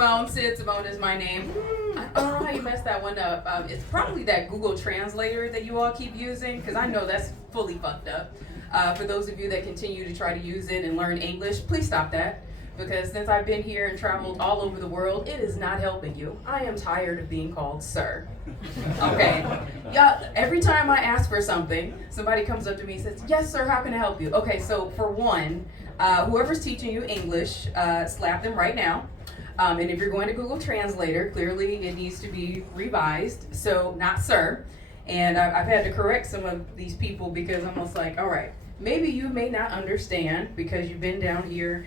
Simone. Sid Simone is my name. I don't know how you messed that one up. It's probably that Google Translator that you all keep using, because I know that's fully fucked up. For those of you that continue to try to use it and learn English, please stop that. Because since I've been here and traveled all over the world, it is not helping you. I am tired of being called sir. Okay? Yeah, every time I ask for something, somebody comes up to me and says, yes, sir, how can I help you? Okay, so for one, whoever's teaching you English, slap them right now. And if you're going to Google Translator, clearly it needs to be revised, so not sir. And I've had to correct some of these people because I'm almost like, all right, maybe you may not understand because you've been down here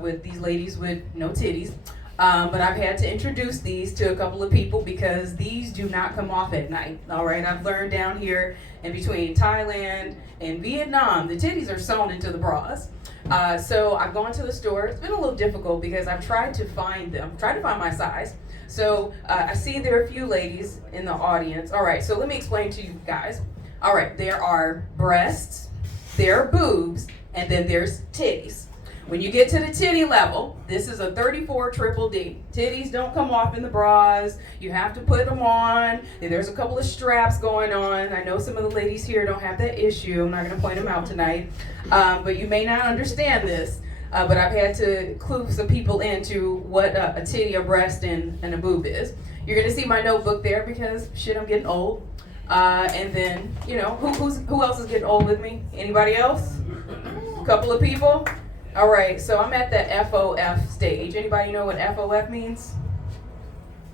with these ladies with no titties. But I've had to introduce these to a couple of people because these do not come off at night. All right, I've learned down here in between Thailand and Vietnam, the titties are sewn into the bras. So I've gone to the store. It's been a little difficult because I've tried to find them, tried to find my size. So I see there are a few ladies in the audience. All right, so let me explain to you guys. All right, there are breasts, there are boobs, and then there's titties. When you get to the titty level, this is a 34 triple D. Titties don't come off in the bras. You have to put them on. There's a couple of straps going on. I know some of the ladies here don't have that issue. I'm not going to point them out tonight. But you may not understand this. But I've had to clue some people into what a titty, a breast, and a boob is. You're going to see my notebook there because, shit, I'm getting old. And then, you know, who else is getting old with me? Anybody else? A couple of people? All right, so I'm at the FOF stage. Anybody know what FOF means?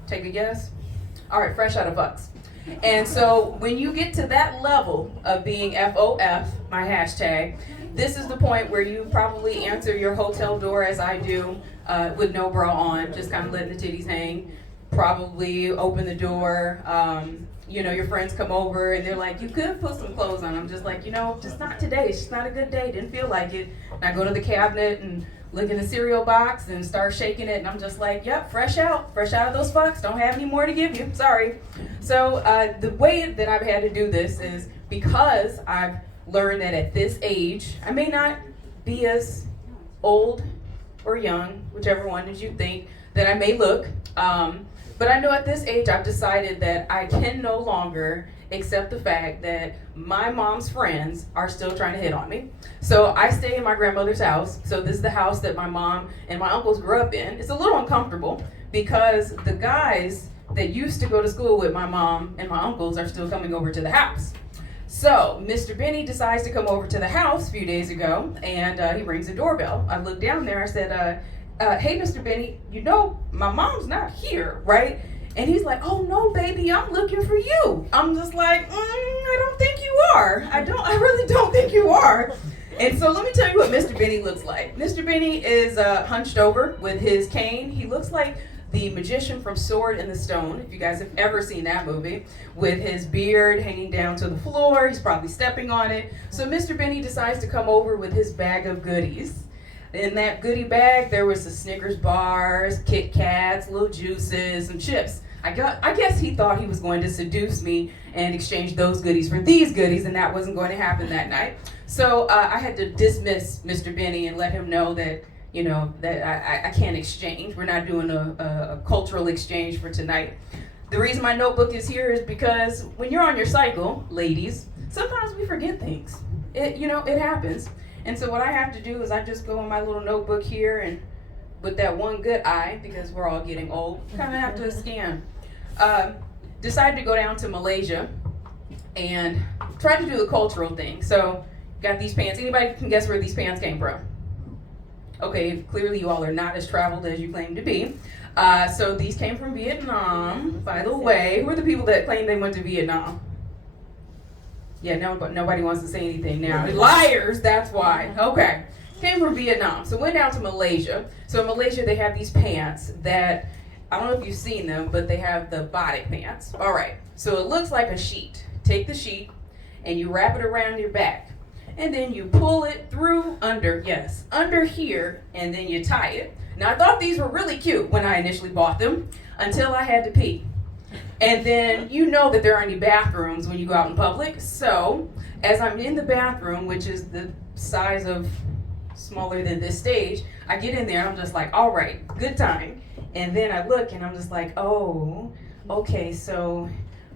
Take a guess. All right, fresh out of fucks. And so when you get to that level of being FOF, my hashtag, this is the point where you probably answer your hotel door as I do, with no bra on, just kind of letting the titties hang. Probably open the door. You know, your friends come over and they're like, you could put some clothes on. I'm just like, you know, just not today. It's just not a good day. Didn't feel like it. And I go to the cabinet and look in the cereal box and start shaking it. And I'm just like, yep, fresh out of those fucks. Don't have any more to give you. Sorry. So the way that I've had to do this is because I've learned that at this age, I may not be as old or young, whichever one that you think that I may look. But I know at this age, I've decided that I can no longer accept the fact that my mom's friends are still trying to hit on me. So I stay in my grandmother's house. So this is the house that my mom and my uncles grew up in. It's a little uncomfortable because the guys that used to go to school with my mom and my uncles are still coming over to the house. So Mr. Benny decides to come over to the house a few days ago, and he rings the doorbell. I looked down there, I said, hey, Mr. Benny, you know, my mom's not here, right? And he's like, oh, no, baby, I'm looking for you. I'm just like, I don't think you are. I really don't think you are. And so let me tell you what Mr. Benny looks like. Mr. Benny is hunched over with his cane. He looks like the magician from Sword in the Stone, if you guys have ever seen that movie, with his beard hanging down to the floor. He's probably stepping on it. So Mr. Benny decides to come over with his bag of goodies. In that goodie bag, there was the Snickers bars, Kit Kats, little juices, and chips. I guess he thought he was going to seduce me and exchange those goodies for these goodies, and that wasn't going to happen that night. So I had to dismiss Mr. Benny and let him know that, you know, that I can't exchange. We're not doing a cultural exchange for tonight. The reason my notebook is here is because when you're on your cycle, ladies, sometimes we forget things. It happens. And so what I have to do is I just go in my little notebook here and with that one good eye, because we're all getting old, kind of have to scan. Decided to go down to Malaysia and try to do the cultural thing. So got these pants. Anybody can guess where these pants came from? Okay, clearly you all are not as traveled as you claim to be. So these came from Vietnam, by the way. Who are the people that claim they went to Vietnam? Yeah, no, but nobody wants to say anything now. Liars, that's why. Okay. Came from Vietnam. So went down to Malaysia. So in Malaysia, they have these pants that, I don't know if you've seen them, but they have the batik pants. All right. So it looks like a sheet. Take the sheet and you wrap it around your back. And then you pull it through under here, and then you tie it. Now, I thought these were really cute when I initially bought them until I had to pee. And then you know that there aren't any bathrooms when you go out in public. So as I'm in the bathroom, which is the size of smaller than this stage, I get in there and I'm just like, all right, good time. And then I look and I'm just like, oh, okay, so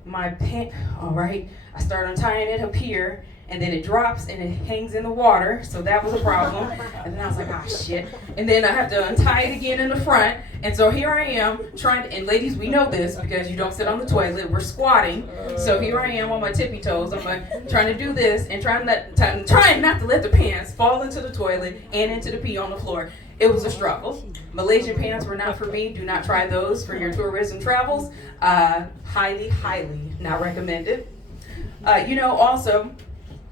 my pant, all right. I start untying it up here, and then it drops and it hangs in the water, so that was a problem. And then I was like, ah, shit. And then I have to untie it again in the front, and so here I am trying to, and ladies, we know this because you don't sit on the toilet, we're squatting. So here I am on my tippy toes, I'm like, trying to do this and trying not to let the pants fall into the toilet and into the pee on the floor. It was a struggle. Malaysian pants were not for me. Do not try those for your tourism travels. Highly, highly not recommended. Also,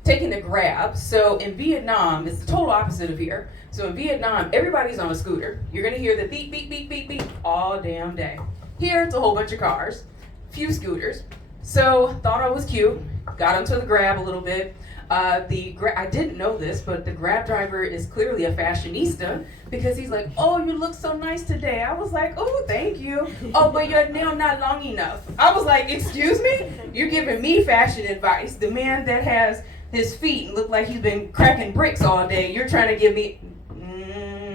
taking the Grab. So in Vietnam, it's the total opposite of here. So in Vietnam, everybody's on a scooter. You're gonna hear the beep, beep, beep, beep, beep all damn day. Here, it's a whole bunch of cars, few scooters. So thought I was cute, got onto the Grab a little bit. I didn't know this, but the Grab driver is clearly a fashionista because he's like, oh, you look so nice today. I was like, oh, thank you. Oh, but your nail not long enough. I was like, excuse me? You're giving me fashion advice. The man that has his feet and look like he's been cracking bricks all day, you're trying to give me,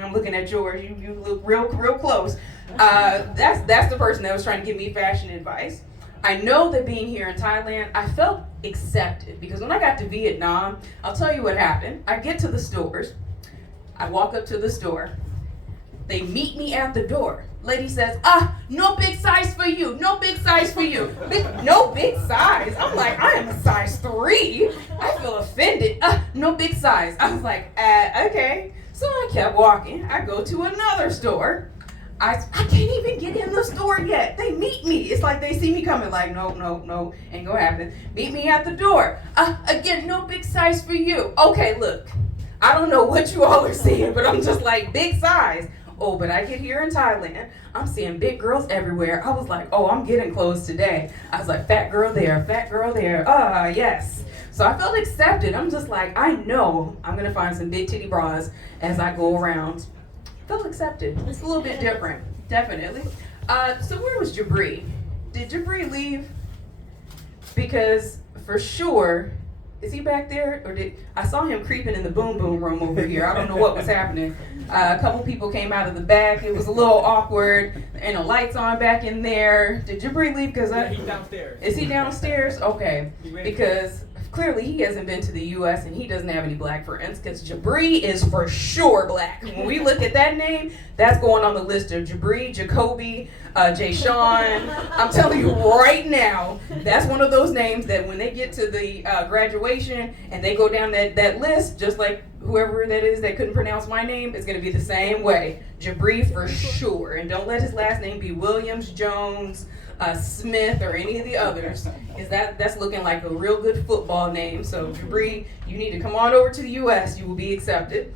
I'm looking at yours. You look real close. That's the person that was trying to give me fashion advice. I know that being here in Thailand, I felt accepted because when I got to Vietnam, I'll tell you what happened. I get to the stores. I walk up to the store. They meet me at the door. Lady says, no big size for you. No big size for you. No big size. I'm like, I am a size 3. I feel offended. No big size. I was like, okay. So I kept walking. I go to another store. I can't even get in the store yet. They meet me. It's like they see me coming like, no, ain't gonna happen. Meet me at the door. Again, no big size for you. Okay, look, I don't know what you all are seeing, but I'm just like, big size. Oh, but I get here in Thailand, I'm seeing big girls everywhere. I was like, oh, I'm getting clothes today. I was like, fat girl there, yes. So I felt accepted. I'm just like, I know I'm gonna find some big titty bras as I go around. Felt accepted. It's a little bit different, definitely. So where was Jabri? Did Jabri leave? Because for sure, is he back there? Or I saw him creeping in the boom boom room over here. I don't know what was happening. A couple people came out of the back. It was a little awkward. And the lights on back in there. Did Jabri leave? Because he's downstairs. Is he downstairs? Okay. Because clearly he hasn't been to the U.S. and he doesn't have any black friends because Jabri is for sure black. When we look at that name, that's going on the list of Jabri, Jacoby, Jay Sean. I'm telling you right now, that's one of those names that when they get to the graduation and they go down that list, just like whoever that is that couldn't pronounce my name, is going to be the same way. Jabri for sure. And don't let his last name be Williams, Jones, Smith, or any of the others, is that's looking like a real good football name. So Jabri, you need to come on over to the U.S. You will be accepted.